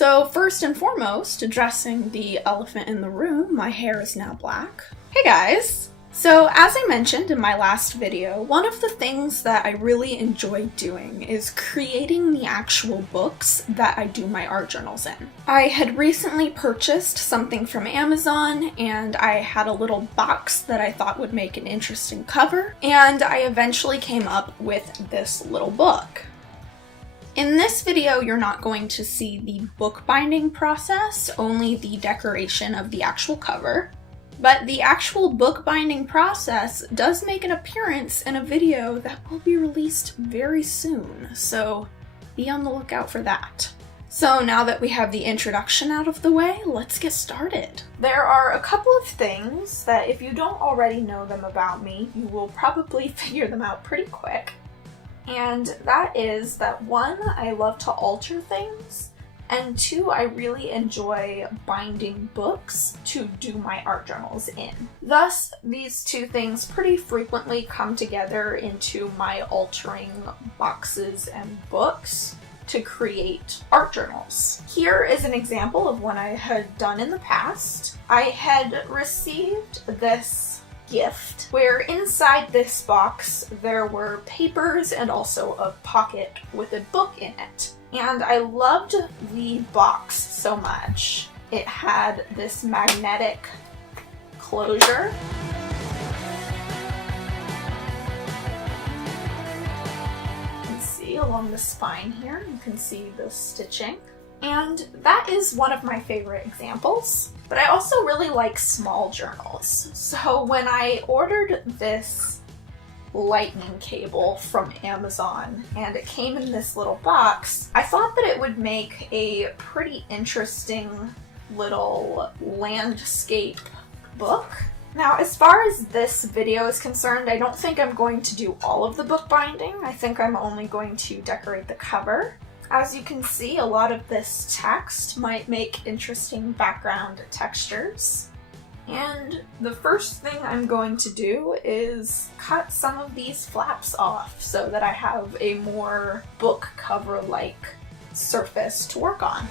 So first and foremost, addressing the elephant in the room, my hair is now black. Hey guys! So as I mentioned in my last video, one of the things that I really enjoy doing is creating the actual books that I do my art journals in. I had recently purchased something from Amazon and I had a little box that I thought would make an interesting cover, and I eventually came up with this little book. In this video, you're not going to see the bookbinding process, only the decoration of the actual cover. But the actual bookbinding process does make an appearance in a video that will be released very soon, so be on the lookout for that. So now that we have the introduction out of the way, let's get started. There are a couple of things that if you don't already know them about me, you will probably figure them out pretty quick. And that is that 1, I love to alter things, and 2, I really enjoy binding books to do my art journals in. Thus, these 2 things pretty frequently come together into my altering boxes and books to create art journals. Here is an example of one I had done in the past. I had received this gift where inside this box there were papers and also a pocket with a book in it. And I loved the box so much. It had this magnetic closure. You can see along the spine here, you can see the stitching. And that is one of my favorite examples. But I also really like small journals. So when I ordered this lightning cable from Amazon and it came in this little box, I thought that it would make a pretty interesting little landscape book. Now, as far as this video is concerned, I don't think I'm going to do all of the bookbinding. I think I'm only going to decorate the cover. As you can see, a lot of this text might make interesting background textures. And the first thing I'm going to do is cut some of these flaps off so that I have a more book cover-like surface to work on.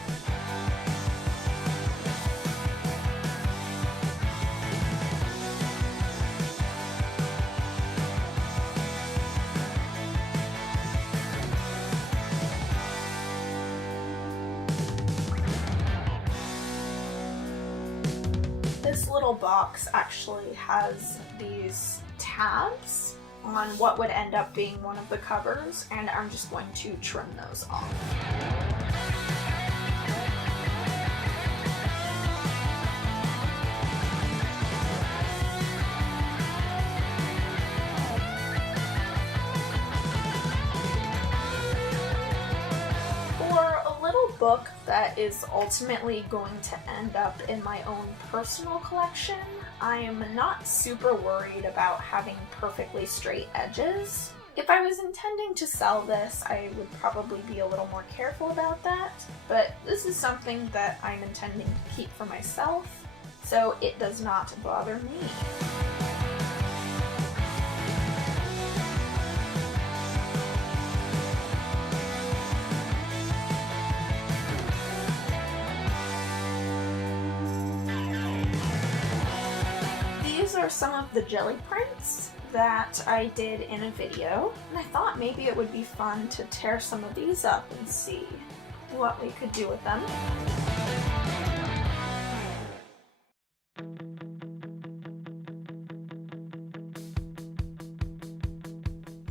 This little box actually has these tabs on what would end up being one of the covers, and I'm just going to trim those off. Book that is ultimately going to end up in my own personal collection, I am not super worried about having perfectly straight edges. If I was intending to sell this, I would probably be a little more careful about that, but this is something that I'm intending to keep for myself, so it does not bother me. These are some of the jelly prints that I did in a video, and I thought maybe it would be fun to tear some of these up and see what we could do with them.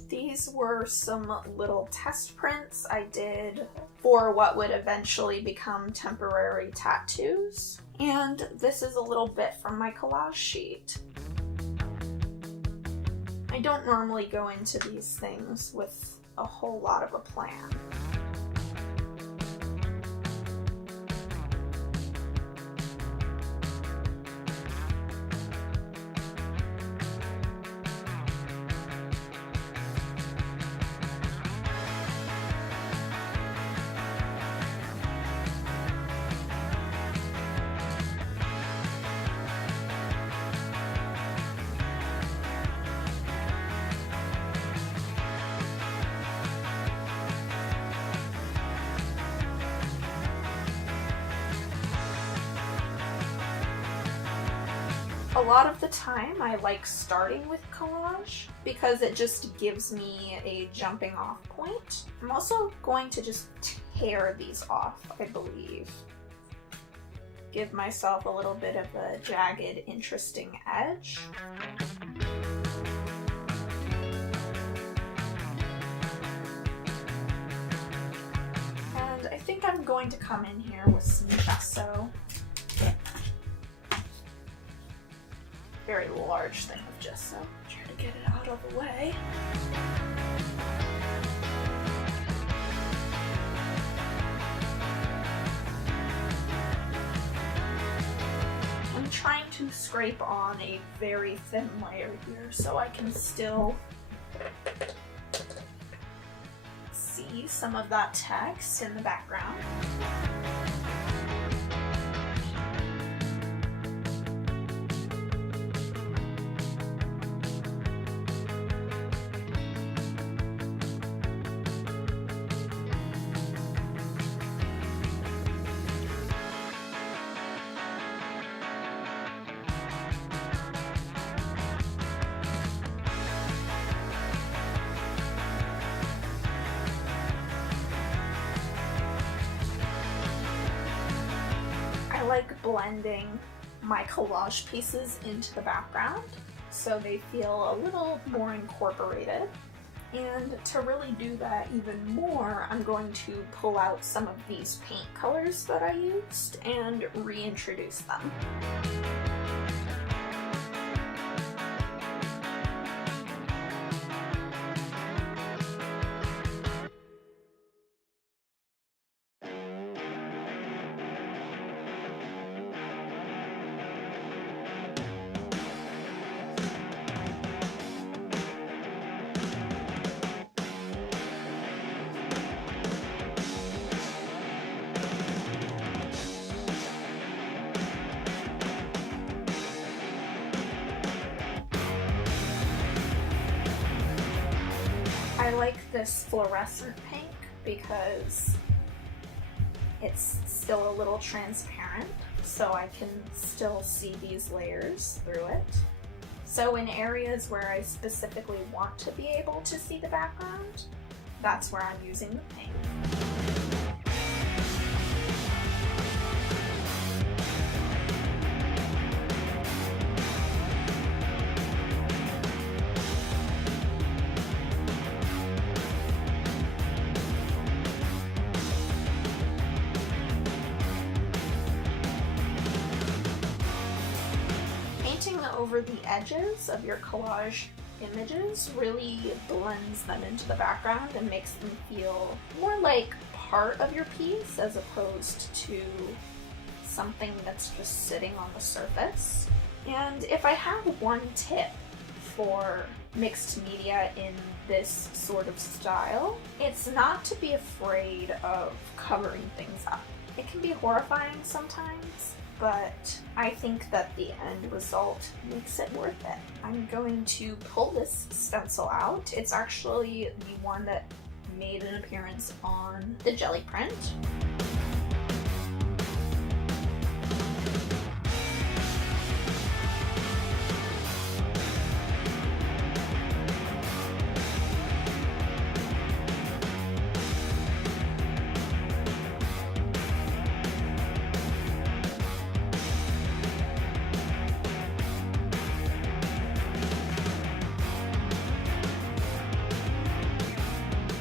These were some little test prints I did for what would eventually become temporary tattoos. And this is a little bit from my collage sheet. I don't normally go into these things with a whole lot of a plan. A lot of the time I like starting with collage because it just gives me a jumping off point. I'm also going to just tear these off, I believe. Give myself a little bit of a jagged, interesting edge. And I think I'm going to come in here with some gesso. Very large thing of gesso. Try to get it out of the way. I'm trying to scrape on a very thin layer here so I can still see some of that text in the background. I like blending my collage pieces into the background so they feel a little more incorporated. And to really do that even more, I'm going to pull out some of these paint colors that I used and reintroduce them. I like this fluorescent pink because it's still a little transparent, so I can still see these layers through it. So in areas where I specifically want to be able to see the background, that's where I'm using the pink. Over the edges of your collage images really blends them into the background and makes them feel more like part of your piece as opposed to something that's just sitting on the surface. And if I have one tip for mixed media in this sort of style, it's not to be afraid of covering things up. It can be horrifying sometimes, but I think that the end result makes it worth it. I'm going to pull this stencil out. It's actually the one that made an appearance on the jelly print.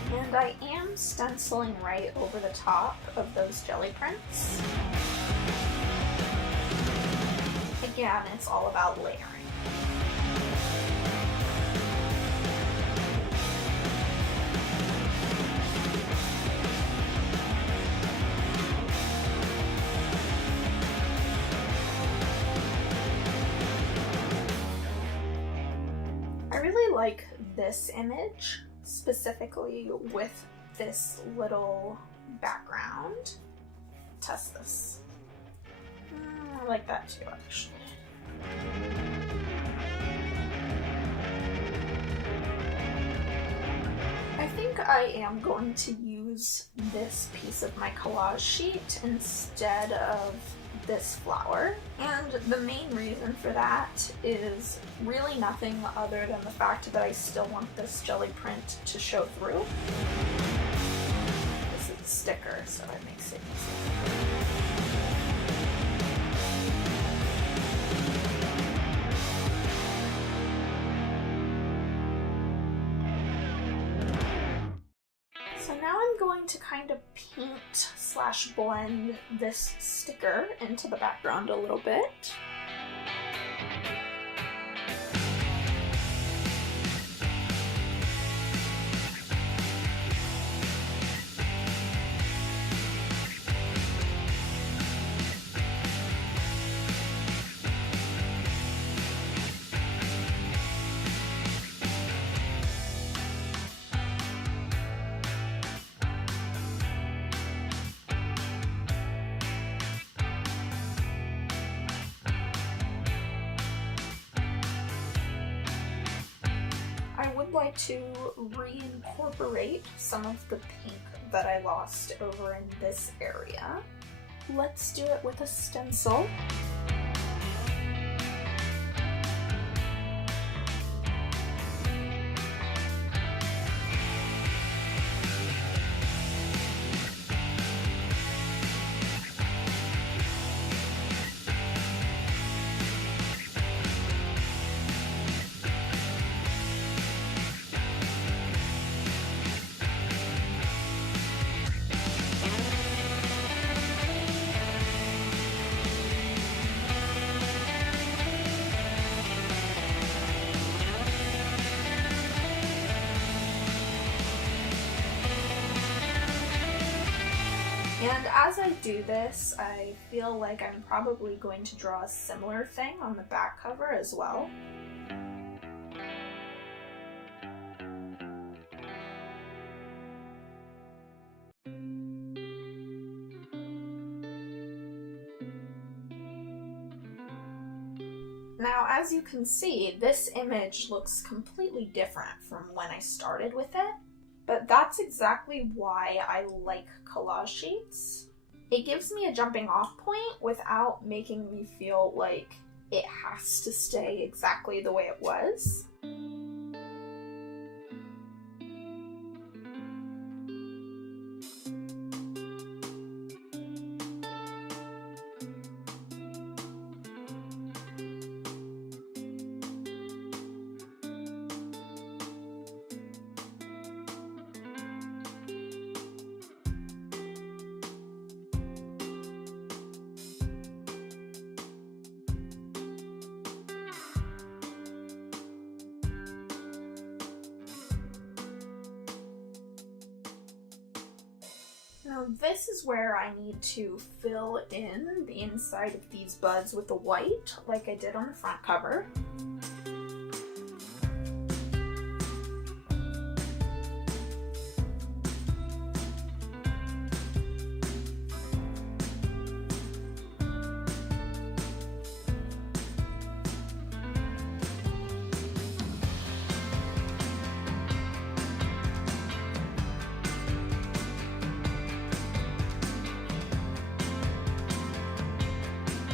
And I am stenciling right over the top of those jelly prints. Again, it's all about layering. I really like this image, specifically with this little background. Test this. I like that too, actually. I think I am going to use this piece of my collage sheet instead of this flower, and the main reason for that is really nothing other than the fact that I still want this jelly print to show through. This is a sticker, so it makes it easy. So now I'm going to kind of paint / blend this sticker into the background a little bit. I would like to reincorporate some of the pink that I lost over in this area. Let's do it with a stencil. And as I do this, I feel like I'm probably going to draw a similar thing on the back cover as well. Now, as you can see, this image looks completely different from when I started with it. But that's exactly why I like collage sheets. It gives me a jumping off point without making me feel like it has to stay exactly the way it was. Now this is where I need to fill in the inside of these buds with the white, like I did on the front cover.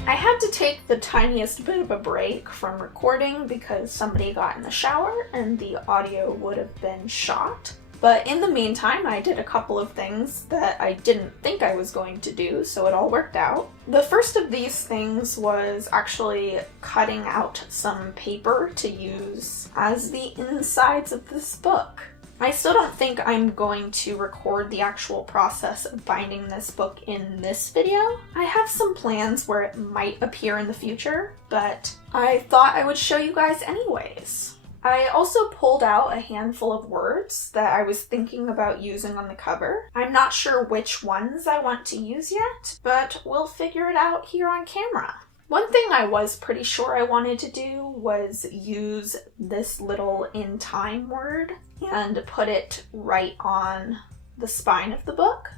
I had to take the tiniest bit of a break from recording because somebody got in the shower and the audio would have been shot. But in the meantime, I did a couple of things that I didn't think I was going to do, so it all worked out. The first of these things was actually cutting out some paper to use as the insides of this book. I still don't think I'm going to record the actual process of binding this book in this video. I have some plans where it might appear in the future, but I thought I would show you guys anyways. I also pulled out a handful of words that I was thinking about using on the cover. I'm not sure which ones I want to use yet, but we'll figure it out here on camera. One thing I was pretty sure I wanted to do was use this little "in time" word and put it right on the spine of the book.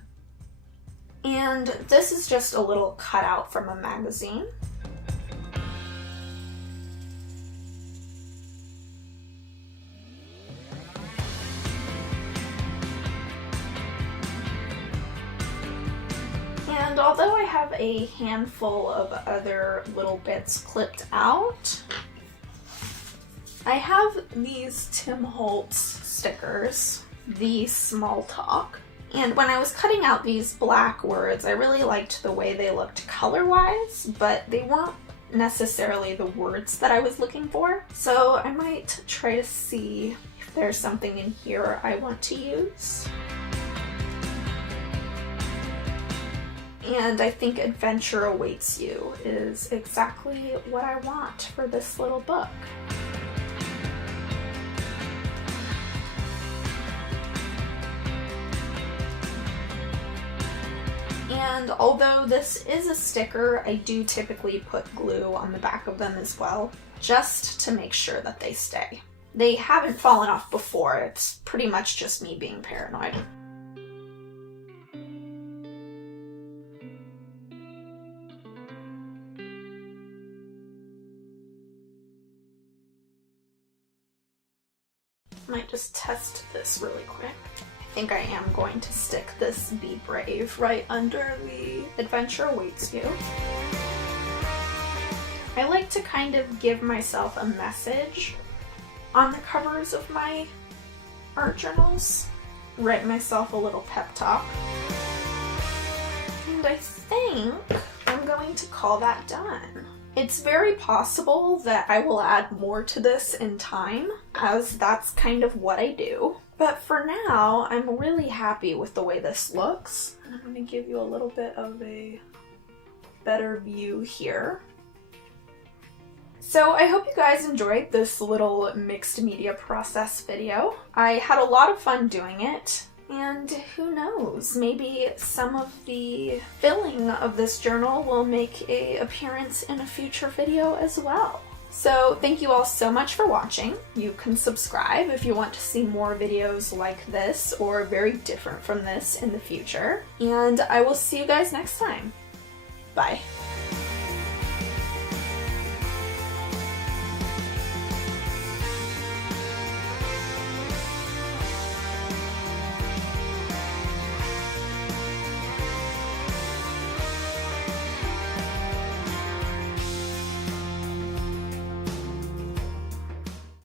And this is just a little cutout from a magazine. And And although I have a handful of other little bits clipped out, I have these Tim Holtz stickers, the small talk. And when I was cutting out these black words, I really liked the way they looked color-wise, but they weren't necessarily the words that I was looking for. So I might try to see if there's something in here I want to use. And I think Adventure Awaits You is exactly what I want for this little book. And although this is a sticker, I do typically put glue on the back of them as well, just to make sure that they stay. They haven't fallen off before, it's pretty much just me being paranoid. Might just test this really quick. I think I am going to stick this Be Brave right under the Adventure Awaits You. I like to kind of give myself a message on the covers of my art journals. Write myself a little pep talk. And I think I'm going to call that done. It's very possible that I will add more to this in time, as that's kind of what I do. But for now, I'm really happy with the way this looks. I'm going to give you a little bit of a better view here. So I hope you guys enjoyed this little mixed media process video. I had a lot of fun doing it. And who knows, maybe some of the filling of this journal will make an appearance in a future video as well. So thank you all so much for watching. You can subscribe if you want to see more videos like this or very different from this in the future. And I will see you guys next time. Bye.